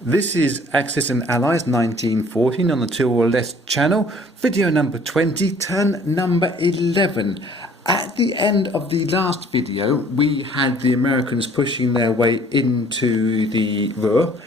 This is Axis and Allies 1914 on the Two or Less channel, video number 20, turn number 11. At the end of the last video, we had the Americans pushing their way into the Ruhr.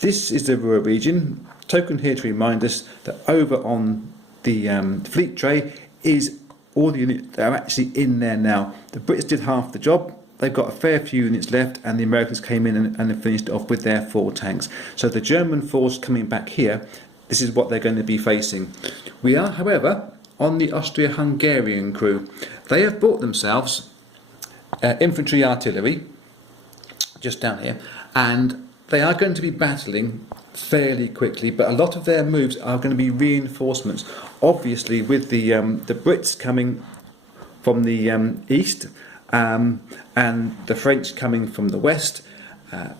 This is the Ruhr region. Token here to remind us that over on the fleet tray is all the units that are actually in there now. The Brits did half the job. They've got a fair few units left, and the Americans came in and finished it off with their 4 tanks. So the German force coming back here, this is what they're going to be facing. We are, however, on the Austro-Hungarian crew. They have bought themselves infantry artillery, just down here, and they are going to be battling fairly quickly, but a lot of their moves are going to be reinforcements. Obviously, with the Brits coming from the east, and the French coming from the west,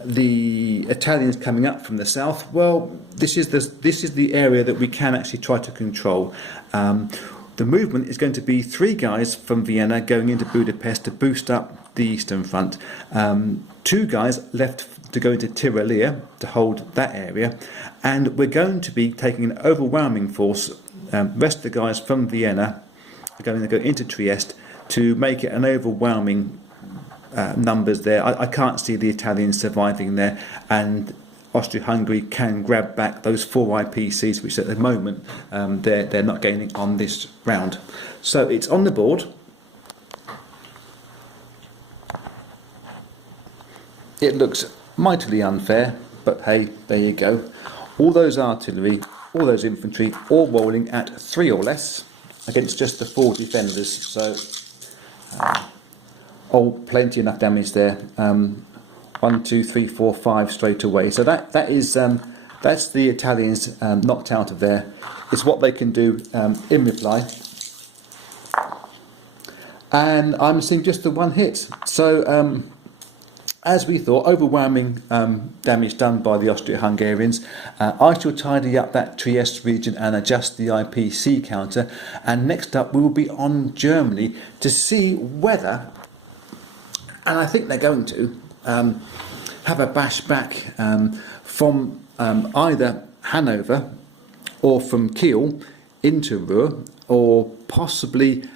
the Italians coming up from the south. Well, this is the area that we can actually try to control. The movement is going to be 3 guys from Vienna going into Budapest to boost up the eastern front. 2 guys left to go into Tyrolia to hold that area, and we're going to be taking an overwhelming force. Rest of the guys from Vienna are going to go into Trieste to make it an overwhelming numbers there. I can't see the Italians surviving there, and Austria-Hungary can grab back those 4 IPCs, which at the moment they're not gaining on this round. So it's on the board. It looks mightily unfair, but hey, there you go. All those artillery, all those infantry, all rolling at 3 or less against just the 4 defenders. So plenty enough damage there. 1, 2, 3, 4, 5 straight away. So that's the Italians knocked out of there. It's what they can do in reply. And I'm seeing just the 1 hit. So as we thought, overwhelming damage done by the Austro-Hungarians. I shall tidy up that Trieste region and adjust the IPC counter, and next up we will be on Germany to see whether, and I think they're going to, have a bash back from either Hanover or from Kiel into Ruhr, or possibly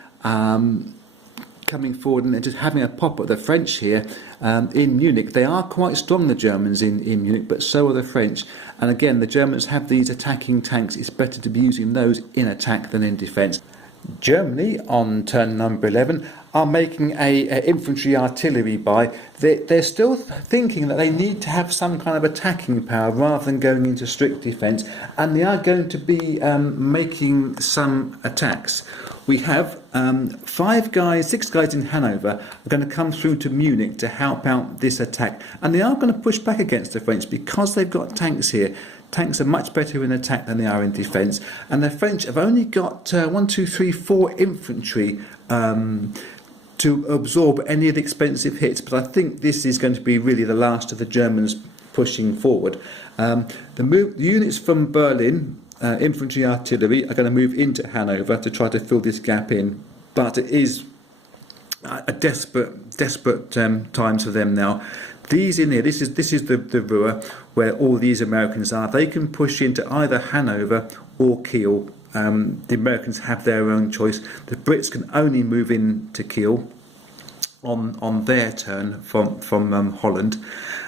coming forward and just having a pop at the French here in Munich. They are quite strong, the Germans in Munich, but so are the French. And again, the Germans have these attacking tanks. It's better to be using those in attack than in defence. Germany, on turn number 11, are making a infantry artillery buy. They're still thinking that they need to have some kind of attacking power rather than going into strict defence, and they are going to be making some attacks. We have 6 guys in Hanover are going to come through to Munich to help out this attack, and they are going to push back against the French because they've got tanks here. Tanks are much better in attack than they are in defence, and the French have only got 1, 2, 3, 4 infantry to absorb any of the expensive hits, but I think this is going to be really the last of the Germans pushing forward. The units from Berlin, infantry artillery, are going to move into Hanover to try to fill this gap in, but it is a desperate times for them now. These in here, this is the Ruhr where all these Americans are. They can push into either Hanover or Kiel. The Americans have their own choice. The Brits can only move into Kiel on their turn from Holland,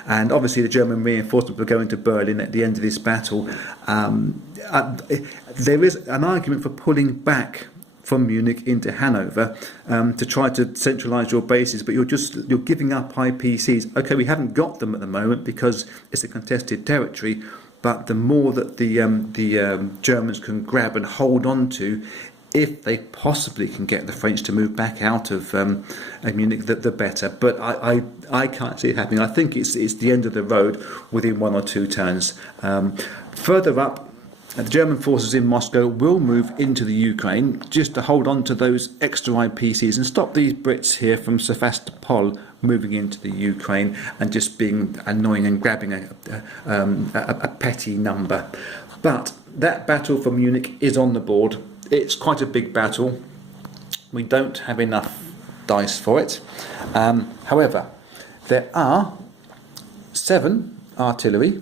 and obviously the German reinforcements will go into Berlin at the end of this battle. There is an argument for pulling back from Munich into Hanover to try to centralise your bases, but you're giving up IPCs. Okay, we haven't got them at the moment because it's a contested territory, but the more that the Germans can grab and hold on to, if they possibly can get the French to move back out of Munich, the better. But I can't see it happening. I think it's the end of the road within 1 or 2 turns. Further up, the German forces in Moscow will move into the Ukraine just to hold on to those extra IPCs and stop these Brits here from Sevastopol moving into the Ukraine and just being annoying and grabbing a petty number. But that battle for Munich is on the board. It's quite a big battle. We don't have enough dice for it. However, there are 7 artillery,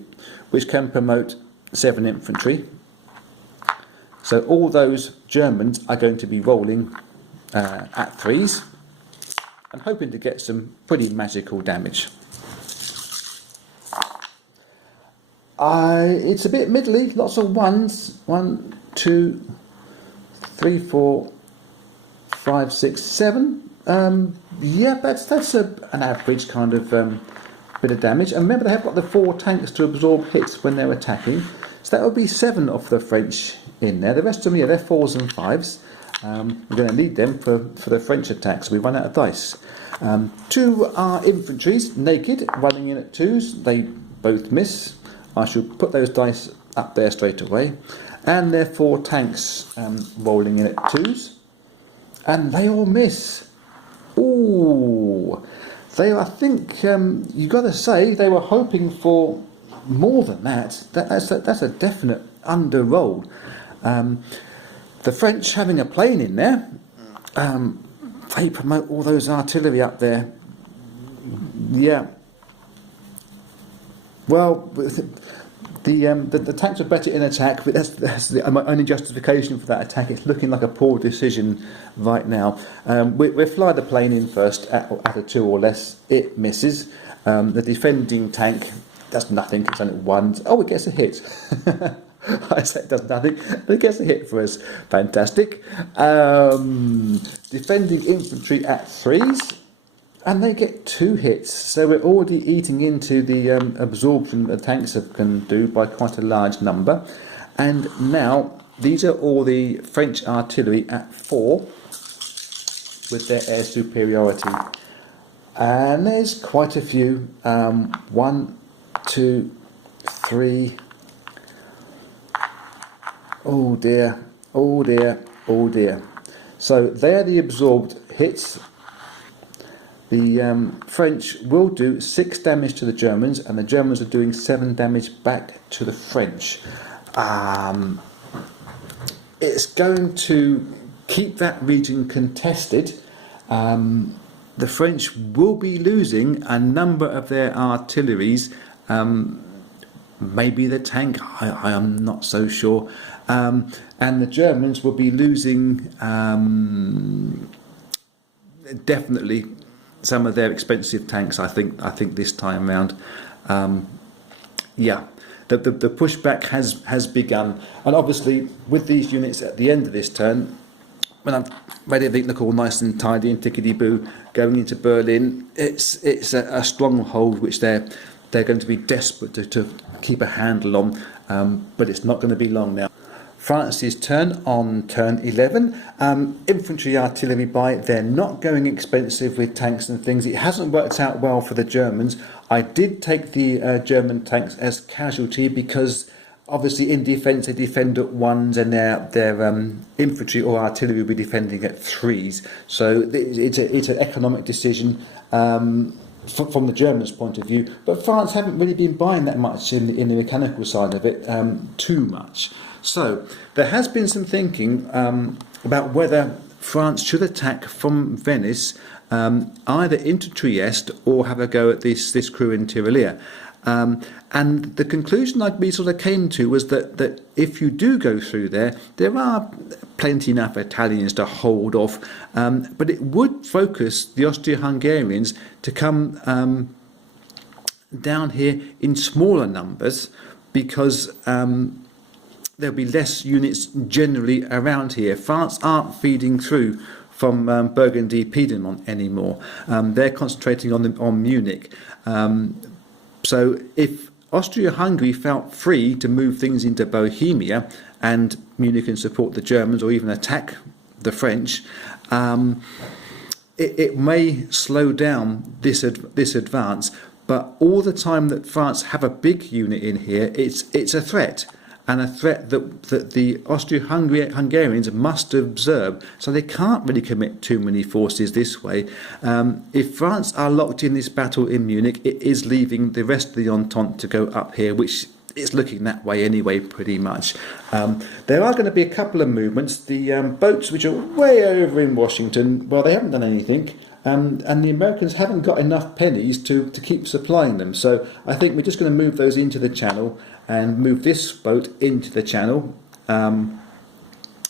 which can promote 7 infantry. So all those Germans are going to be rolling at 3s and hoping to get some pretty magical damage. It's a bit middly, lots of 1s. 1, 2, 3, 4, 5, 6, 7. Yeah, that's an average kind of bit of damage. And remember, they have got the 4 tanks to absorb hits when they're attacking, so that would be 7 of the French in there. The rest of them, yeah, they're 4s and 5s. We're going to need them for the French attacks. We run out of dice. 2 are infantries, naked, running in at 2s. They both miss. I shall put those dice up there straight away. And they're 4 tanks rolling in at 2s. And they all miss. Ooh. I think you've got to say they were hoping for more than that. That's a definite under-roll. The French having a plane in there, they promote all those artillery up there. Yeah. Well, the tanks are better in attack, but that's my only justification for that attack. It's looking like a poor decision right now. We fly the plane in first at a 2 or less. It misses. The defending tank does nothing. It's only 1. Oh, it gets a hit. I said it does nothing, but it gets a hit for us. Fantastic. Defending infantry at 3s, and they get 2 hits. So we're already eating into the absorption the tanks can do by quite a large number. And now these are all the French artillery at 4 with their air superiority. And there's quite a few. 1, 2, 3. Oh dear, oh dear, oh dear. So they're the absorbed hits. The French will do 6 damage to the Germans, and the Germans are doing 7 damage back to the French. It's going to keep that region contested. The French will be losing a number of their artilleries. Maybe the tank, I am not so sure. And the Germans will be losing definitely some of their expensive tanks, I think this time round. Yeah, the pushback has begun. And obviously with these units at the end of this turn, when I'm ready to look all nice and tidy and tickety-boo going into Berlin, it's a stronghold which they're going to be desperate to keep a handle on, but it's not going to be long now. France's turn on turn 11. Infantry artillery by, they're not going expensive with tanks and things. It hasn't worked out well for the Germans. I did take the German tanks as casualty because obviously in defence they defend at 1s and their infantry or artillery will be defending at 3s. So it's an economic decision from the Germans' point of view. But France haven't really been buying that much in the mechanical side of it, too much. So there has been some thinking about whether France should attack from Venice, either into Trieste or have a go at this crew in Tyrolea. And the conclusion we sort of came to was that if you do go through there are plenty enough Italians to hold off, but it would focus the Austro-Hungarians to come down here in smaller numbers because there'll be less units generally around here. France aren't feeding through from Burgundy-Piedmont anymore. They're concentrating on Munich. So if Austria-Hungary felt free to move things into Bohemia and Munich can support the Germans or even attack the French, it may slow down this advance. But all the time that France have a big unit in here, it's a threat. And a threat that the Austro-Hungarians must observe, so they can't really commit too many forces this way. If France are locked in this battle in Munich, it is leaving the rest of the Entente to go up here, which is looking that way anyway, pretty much. There are going to be a couple of movements. The boats, which are way over in Washington, well, they haven't done anything. And the Americans haven't got enough pennies to keep supplying them. So I think we're just going to move those into the channel and move this boat into the channel.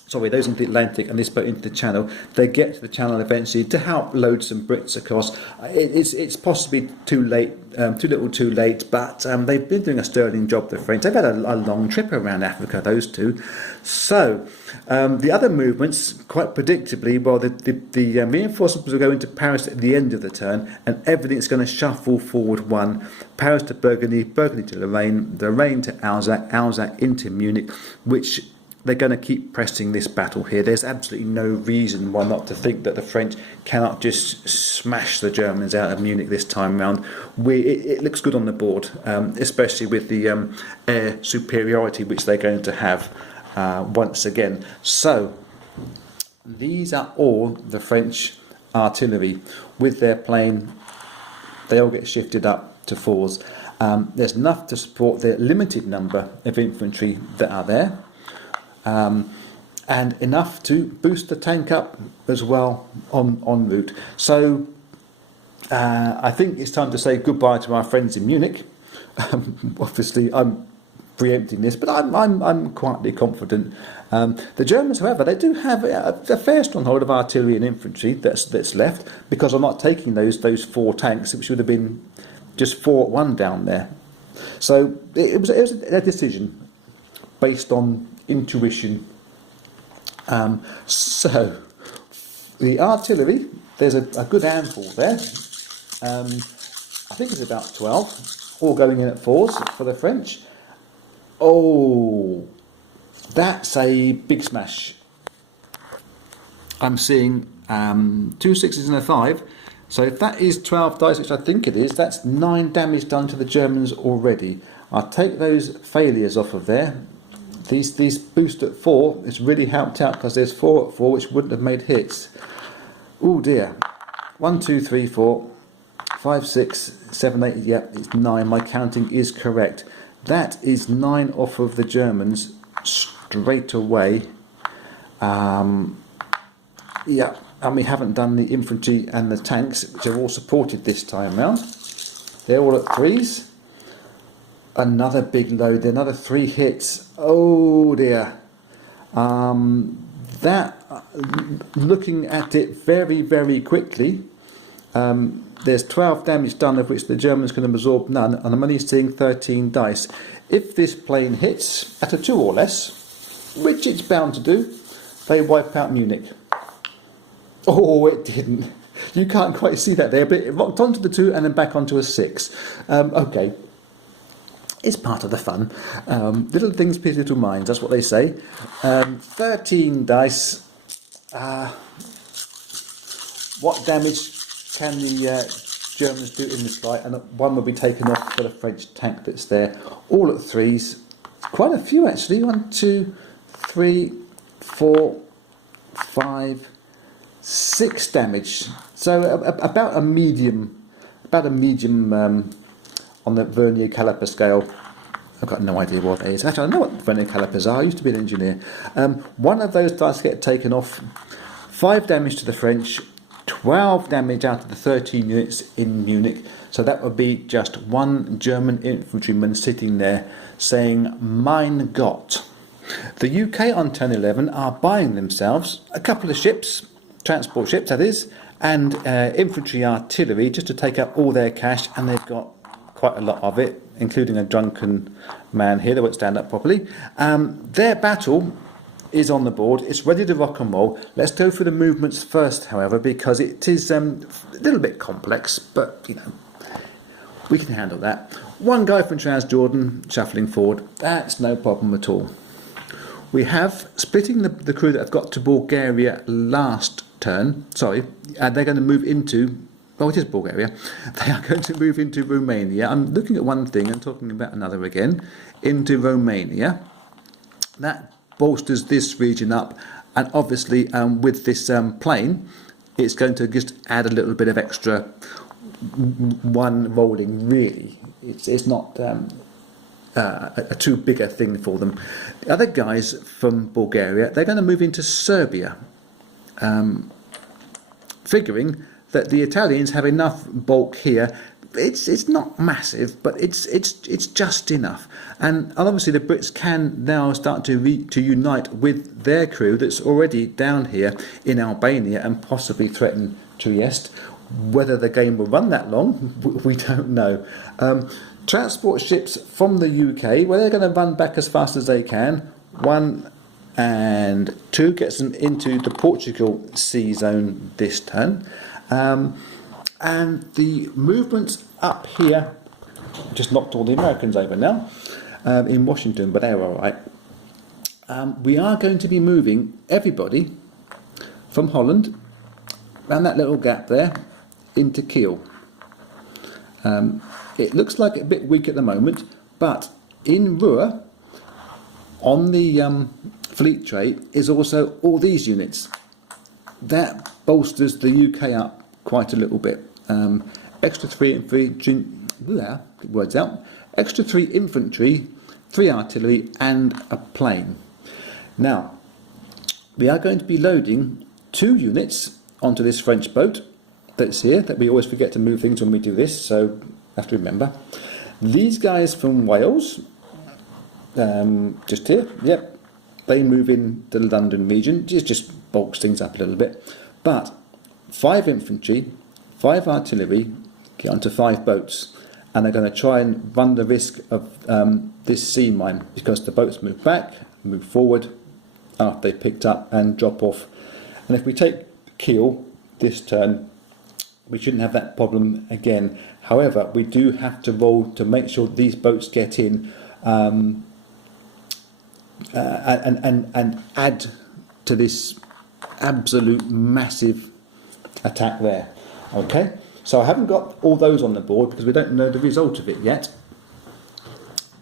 Sorry, those into the Atlantic and this boat into the Channel. They get to the Channel eventually to help load some Brits across. It's possibly too late, too little too late, but they've been doing a sterling job, the French. They've had a long trip around Africa, those two. So the other movements, quite predictably, well, the reinforcements will go into Paris at the end of the turn, and everything's going to shuffle forward one. Paris to Burgundy, Burgundy to Lorraine, Lorraine to Alsace, Alsace into Munich, which they're going to keep pressing this battle here. There's absolutely no reason why not to think that the French cannot just smash the Germans out of Munich this time round. It looks good on the board, especially with the air superiority which they're going to have once again. So these are all the French artillery with their plane. They all get shifted up to 4s. There's enough to support the limited number of infantry that are there. And enough to boost the tank up as well en route. So I think it's time to say goodbye to our friends in Munich. Obviously, I'm preempting this, but I'm quietly confident. The Germans, however, they do have a fair stronghold of artillery and infantry that's left, because I'm not taking those 4 tanks, which would have been just 4 at 1 down there. So it was a decision based on intuition. So the artillery, there's a good handful there. I think it's about 12, all going in at 4s for the French. Oh, that's a big smash. I'm seeing 2 6s and a 5. So if that is 12 dice, which I think it is, that's 9 damage done to the Germans already. I'll take those failures off of there. These boost at 4, it's really helped out, because there's 4 at 4 which wouldn't have made hits. Oh dear. 1, 2, 3, 4, 5, 6, 7, 8, yep, it's 9. My counting is correct. That is 9 off of the Germans straight away. Yeah, and we haven't done the infantry and the tanks, which are all supported this time round. They're all at 3s. Another big load, another 3 hits. Oh dear. That, looking at it very, very quickly, there's 12 damage done, of which the Germans can absorb none, and I'm only seeing 13 dice. If this plane hits at a 2 or less, which it's bound to do, they wipe out Munich. Oh, it didn't. You can't quite see that there, but it rocked onto the 2 and then back onto a 6. Okay. It's part of the fun. Little things please little minds, that's what they say. 13 dice. What damage can the Germans do in this fight? And 1 will be taken off for the French tank that's there. All at 3s. Quite a few actually. 1, 2, 3, 4, 5, 6 damage. So about a medium on the vernier caliper scale. I've got no idea what that is. Actually, I know what vernier calipers are. I used to be an engineer. 1 of those dice get taken off. 5 damage to the French. 12 damage out of the 13 units in Munich. So that would be just 1 German infantryman sitting there saying, "Mein Gott." The UK on turn 11 are buying themselves a couple of ships, transport ships that is, and infantry artillery just to take up all their cash, and they've got quite a lot of it, including a drunken man here that won't stand up properly. Their battle is on the board. It's ready to rock and roll. Let's go through the movements first, however, because it is a little bit complex, but you know, we can handle that. 1 guy from Transjordan shuffling forward. That's no problem at all. We have splitting the crew that have got to Bulgaria last turn. Sorry, they're going to move into. Well, it is Bulgaria. They are going to move into Romania. I'm looking at one thing and talking about another again. Into Romania. That bolsters this region up, and obviously with this plane, it's going to just add a little bit of extra 1 rolling. Really, it's not a too big a thing for them. The other guys from Bulgaria, they're going to move into Serbia, figuring that the Italians have enough bulk here. it's not massive, but it's just enough. And obviously the Brits can now start to unite with their crew that's already down here in Albania and possibly threaten Trieste. Whether the game will run that long, we don't know. Transport ships from the UK, well, they're going to run back as fast as they can. 1 and 2 gets them into the Portugal sea zone this turn. And the movements up here just knocked all the Americans over now in Washington, but they're all right. We are going to be moving everybody from Holland around that little gap there into Kiel. It looks like a bit weak at the moment, but in Ruhr, on the fleet tray, is also all these units. That bolsters the UK up quite a little bit. Extra 3 infantry, words out. Extra 3 infantry, 3 artillery, and a plane. Now, we are going to be loading 2 units onto this French boat that's here, that we always forget to move things when we do this, so have to remember. These guys from Wales, just here, yep, they move in the London region, just bulks things up a little bit. But 5 infantry, 5 artillery, get onto 5 boats, and they're going to try and run the risk of this sea mine, because the boats move back, move forward after they picked up, and drop off. And if we take Kiel this turn, we shouldn't have that problem again. However, we do have to roll to make sure these boats get in and add to this absolute massive attack there. Okay, so I haven't got all those on the board because we don't know the result of it yet.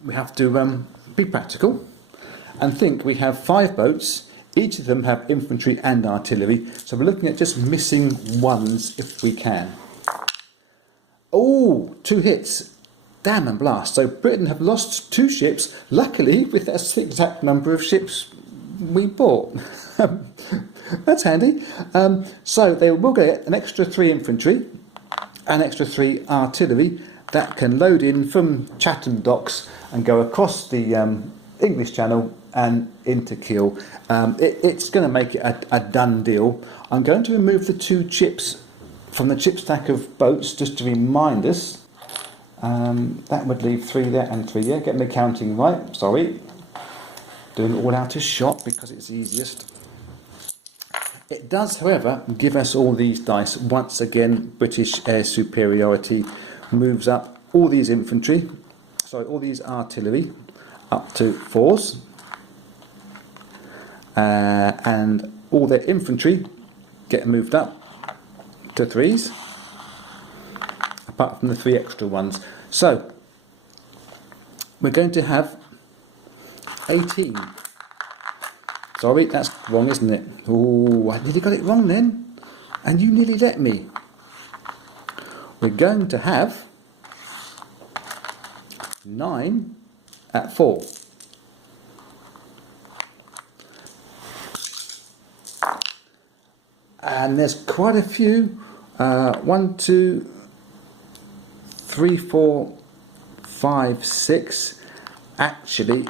We have to be practical and think we have 5 boats. Each of them have infantry and artillery, so we're looking at just missing ones if we can. Oh, 2 hits. Damn and blast. So Britain have lost 2 ships, luckily with that exact number of ships we bought. That's handy. So they will get an extra 3 infantry, an extra 3 artillery that can load in from Chatham docks and go across the English Channel and into Kiel. It's going to make it a done deal. I'm going to remove the 2 chips from the chip stack of boats just to remind us. That would leave 3 there and 3 there. Get my counting right, sorry. Doing it all out of shot because it's easiest. It does, however, give us all these dice. Once again, British air superiority moves up all these infantry, sorry, all these artillery up to 4s. And all their infantry get moved up to 3s, apart from the 3 extra ones. So we're going to have 18. Sorry, that's wrong, isn't it? Oh, I nearly got it wrong then, and you nearly let me. We're going to have 9 at 4. And there's quite a few. 1, 2, 3, 4, 5, 6. Actually,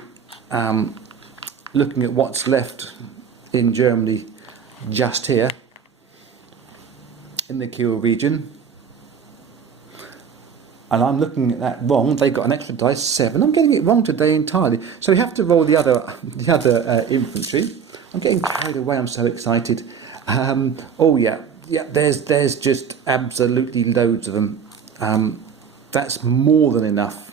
looking at what's left in Germany just here in the Kiel region, and I'm looking at that wrong. They got an extra dice, 7. I'm getting it wrong today entirely. So we have to roll the other infantry. I'm getting carried away. I'm so excited. Oh yeah. There's just absolutely loads of them. That's more than enough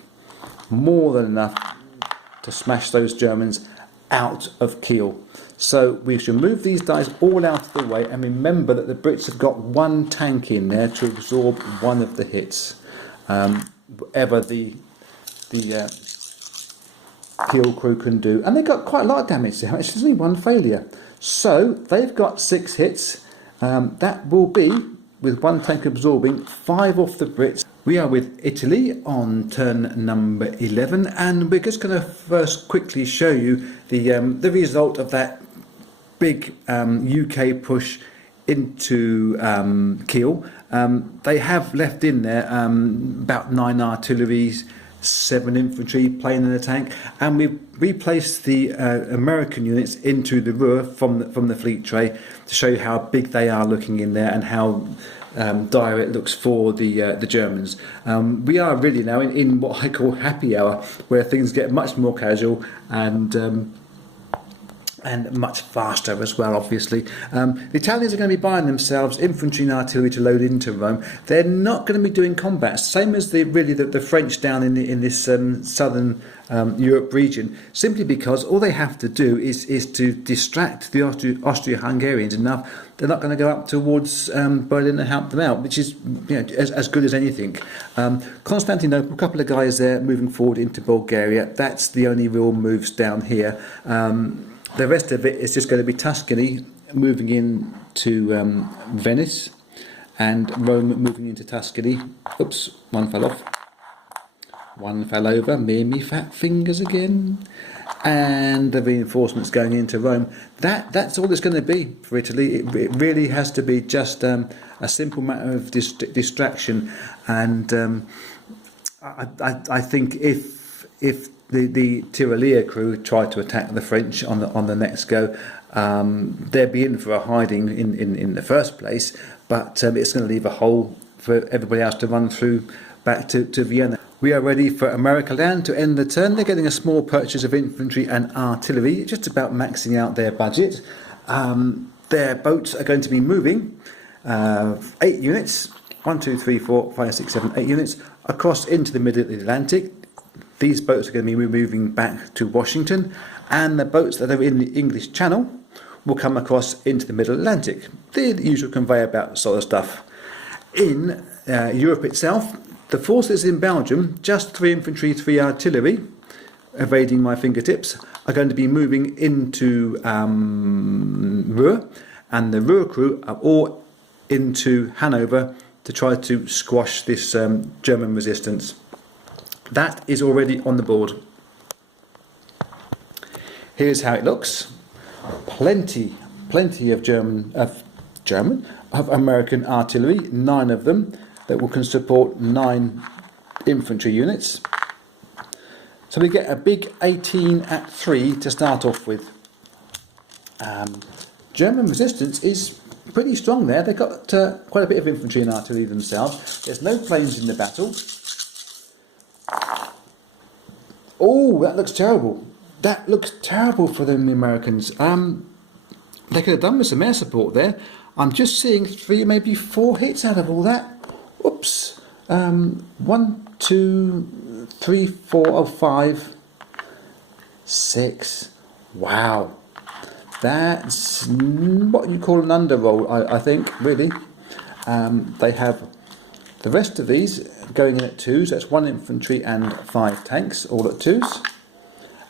to smash those Germans out of Kiel. So we should move these guys all out of the way, and remember that the Brits have got 1 tank in there to absorb one of the hits, whatever the Kiel crew can do. And they got quite a lot of damage there. It's only 1 failure. So they've got 6 hits. That will be, with 1 tank absorbing, 5 off the Brits. We are with Italy on turn number 11, and we're just going to first quickly show you the result of that big UK push into Kiel. They have left in there about 9 artillery, 7 infantry playing in the tank, and we've replaced the American units into the Ruhr from the fleet tray to show you how big they are looking in there and how dire it looks for the Germans. We are really now in what I call happy hour, where things get much more casual and much faster as well, obviously. The Italians are going to be buying themselves infantry and artillery to load into Rome. They're not going to be doing combat, same as the French down in this southern Europe region, simply because all they have to do is to distract the Austro-Hungarians enough. They're not going to go up towards Berlin and help them out, which is as good as anything. Constantinople, a couple of guys there moving forward into Bulgaria. That's the only real moves down here. The rest of it is just going to be Tuscany moving into Venice, and Rome moving into Tuscany. Oops, one fell off. One fell over. Me fat fingers again. And the reinforcements going into Rome. That's all it's going to be for Italy. It really has to be just a simple matter of distraction. And I think if the Tiralia crew try to attack the French on the next go, they'd be in for a hiding in the first place, but it's going to leave a hole for everybody else to run through back to Vienna. We are ready for America Land to end the turn. They're getting a small purchase of infantry and artillery, just about maxing out their budget. Their boats are going to be moving 8 units, 1, 2, 3, 4, 5, 6, 7, 8 units across into the Middle Atlantic. These boats are going to be moving back to Washington, and the boats that are in the English Channel will come across into the Middle Atlantic. The usual conveyor belt sort of stuff. In Europe itself, the forces in Belgium, just 3 infantry, 3 artillery, evading my fingertips, are going to be moving into Ruhr, and the Ruhr crew are all into Hanover to try to squash this German resistance. That is already on the board. Here's how it looks. Plenty of American artillery, 9 of them, that can support 9 infantry units. So we get a big 18 at 3 to start off with. German resistance is pretty strong there. They've got quite a bit of infantry and artillery themselves. There's no planes in the battle. Oh, that looks terrible. That looks terrible for them, the Americans. They could have done with some air support there. I'm just seeing 3, maybe 4 hits out of all that. Oops. 1, 2, 3, 4, 5, 6. Wow. That's what you call an underroll, I think, really. They have the rest of these going in at 2s. That's 1 infantry and 5 tanks, all at 2s.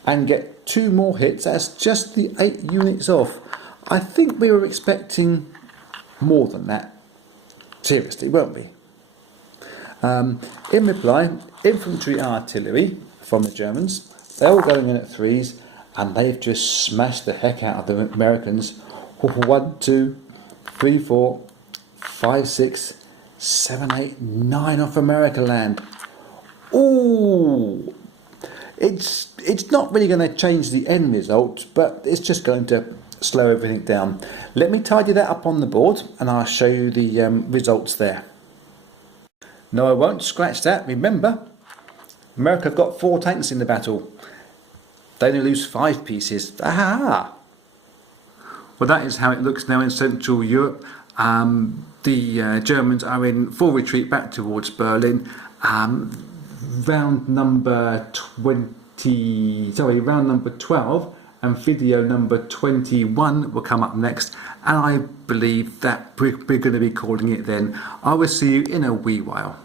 And get 2 more hits. That's just the 8 units off. I think we were expecting more than that. Seriously, weren't we? In reply, infantry artillery from the Germans. They're all going in at 3s, and they've just smashed the heck out of the Americans. 1, 2, 3, 4, 5, 6, 7, 8, 9 off America Land. Ooh, it's not really going to change the end result, but it's just going to slow everything down. Let me tidy that up on the board, and I'll show you the results there. No, I won't scratch that. Remember, America have got 4 tanks in the battle. They only lose 5 pieces. Aha! Well, that is how it looks now in Central Europe. The Germans are in full retreat back towards Berlin. Round number 12 and video number 21 will come up next, and I believe that we're going to be calling it then. I will see you in a wee while.